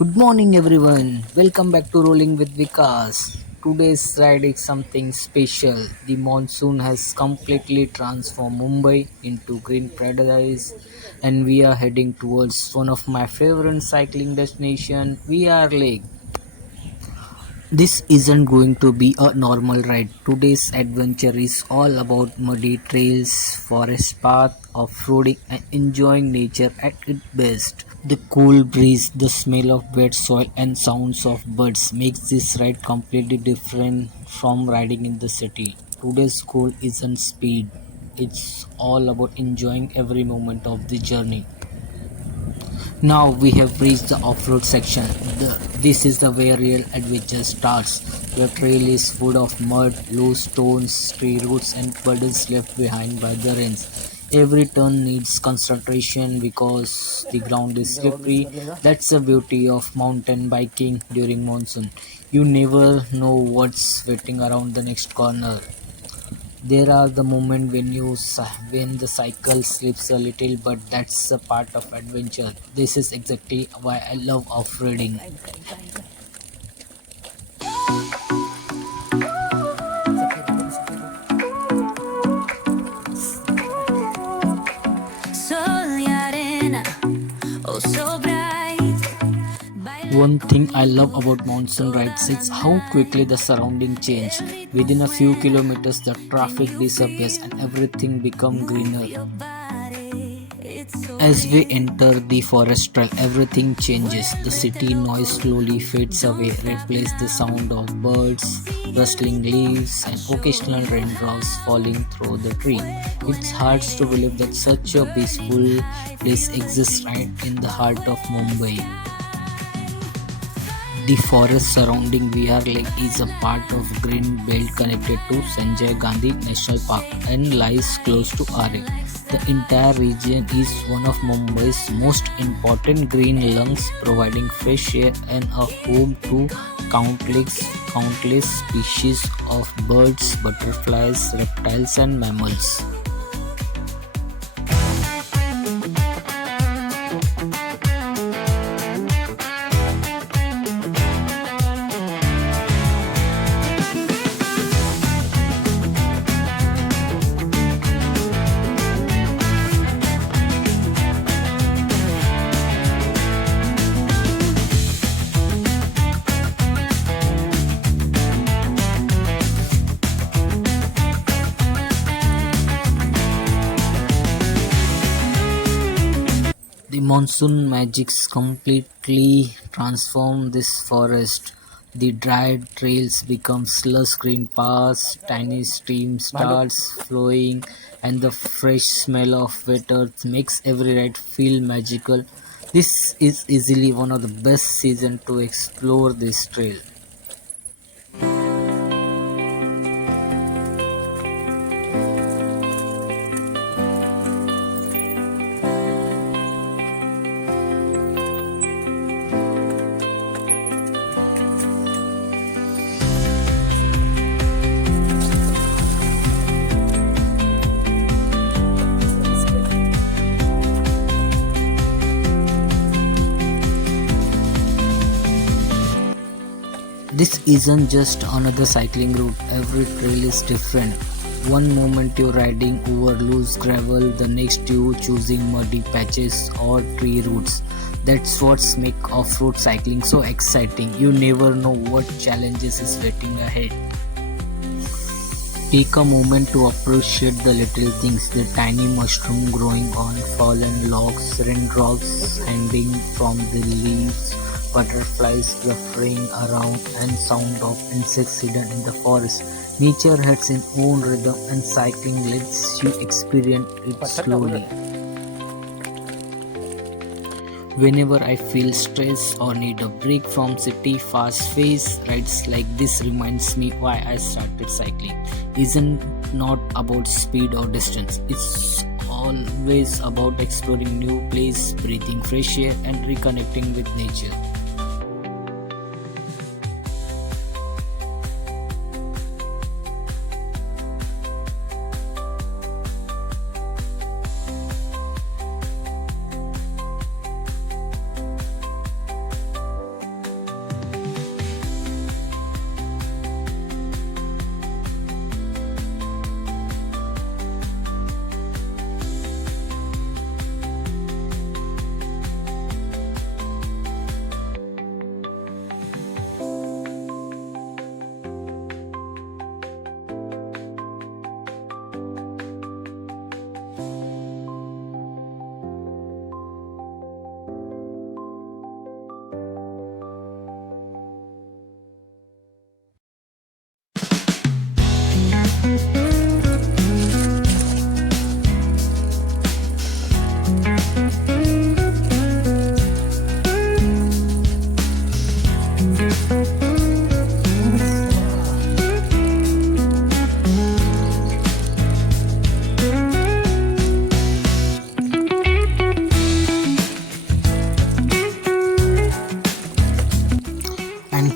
Good morning, everyone. Welcome back to Rolling with Vikas. Today's ride is something special. The monsoon has completely transformed Mumbai into green paradise, and we are heading towards one of my favorite cycling destinations, Vihar Lake. This isn't going to be a normal ride. Today's adventure is all about muddy trails, forest path, off-roading and enjoying nature at its best. The cool breeze, the smell of wet soil and sounds of birds makes this ride completely different from riding in the city. Today's goal isn't speed. It's all about enjoying every moment of the journey. Now we have reached the off-road section. This is the where real adventure starts. The trail is full of mud, loose stones, tree roots and puddles left behind by the rains. Every turn needs concentration because the ground is slippery. That's the beauty of mountain biking during monsoon. You never know what's waiting around the next corner. There are the moments when the cycle slips a little, but that's a part of adventure. This is exactly why I love off-roading. Sol y arena, oh so bright. One thing I love about monsoon rides is how quickly the surrounding change. Within a few kilometers, the traffic disappears and everything becomes greener. As we enter the forest trail, everything changes. The city noise slowly fades away, replaced the sound of birds, rustling leaves, and occasional raindrops falling through the tree. It's hard to believe that such a peaceful place exists right in the heart of Mumbai. The forest surrounding Vihar Lake is a part of green belt connected to Sanjay Gandhi National Park and lies close to Aarey. The entire region is one of Mumbai's most important green lungs, providing fresh air and a home to countless species of birds, butterflies, reptiles, and mammals. The monsoon magics completely transform this forest. The dried trails become lush green paths, tiny stream starts flowing, and the fresh smell of wet earth makes every ride feel magical. This is easily one of the best seasons to explore this trail. This isn't just another cycling route, every trail is different. One moment you're riding over loose gravel, the next you choosing muddy patches or tree roots. That's what makes off-road cycling so exciting. You never know what challenges is waiting ahead. Take a moment to appreciate the little things, the tiny mushroom growing on fallen logs, raindrops hanging from the leaves, butterflies fluttering around, and sound of insects hidden in the forest. Nature has its own rhythm and cycling lets you experience it slowly. Whenever I feel stressed or need a break from city fast-paced rides like this reminds me why I started cycling. Isn't not about speed or distance. It's always about exploring new places, breathing fresh air and reconnecting with nature.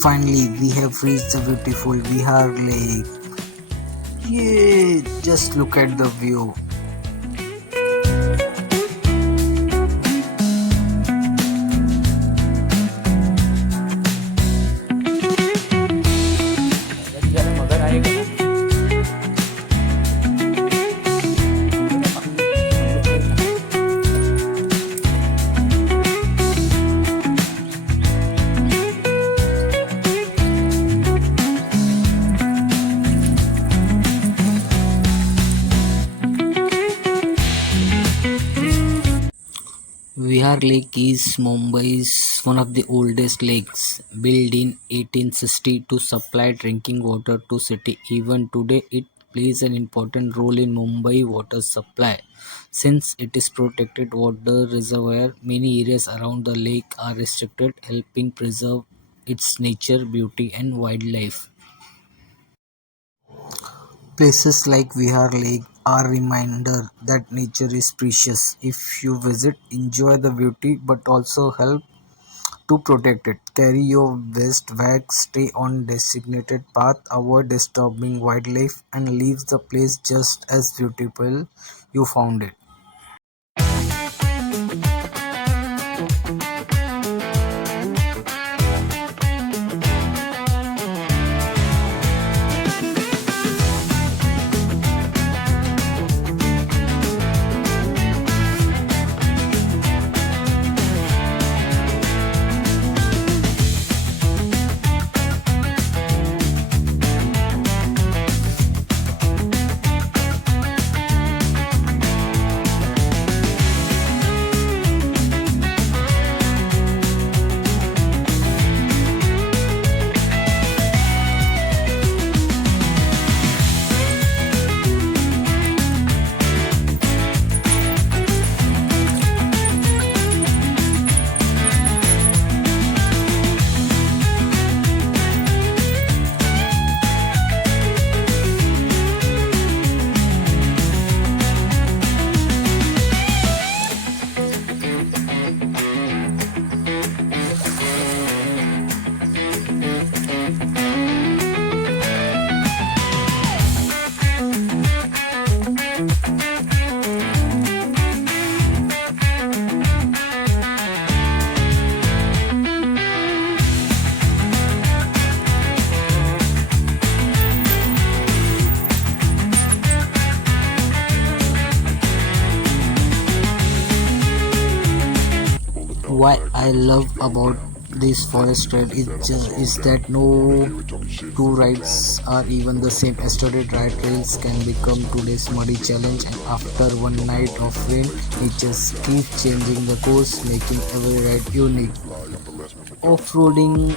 Finally, we have reached the beautiful Vihar Lake. Yay! Just look at the view. Vihar Lake is Mumbai's one of the oldest lakes, built in 1860 to supply drinking water to city. Even today, it plays an important role in Mumbai water supply. Since it is protected water reservoir, many areas around the lake are restricted, helping preserve its nature, beauty, and wildlife. Places like Vihar Lake are reminder that nature is precious. If you visit, enjoy the beauty, but also help to protect it. Carry your waste bag, stay on designated path, avoid disturbing wildlife, and leave the place just as beautiful you found it. Why I love about this forest trail is that no two rides are even the same. Yesterday dry trails can become today's muddy challenge, and after one night of rain, it just keeps changing the course, making every ride unique. Off-roading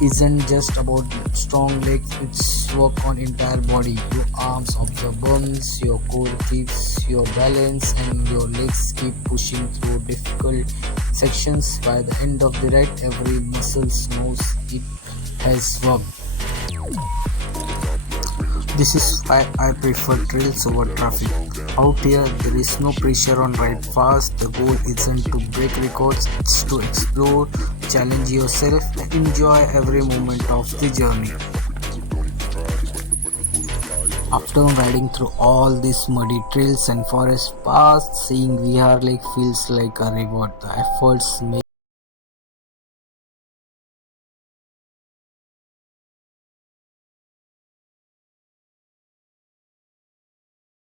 isn't just about strong legs, it's work on entire body. Your arms observe bumps, your core keeps your balance, and your legs keep pushing through difficult sections. By the end of the ride, every muscle knows it has worked. This is why I prefer trails over traffic. Out here, there is no pressure on ride fast. The goal isn't to break records, it's to explore, challenge yourself, and enjoy every moment of the journey. After riding through all these muddy trails and forest paths, seeing Vihar Lake feels like a reward. The efforts make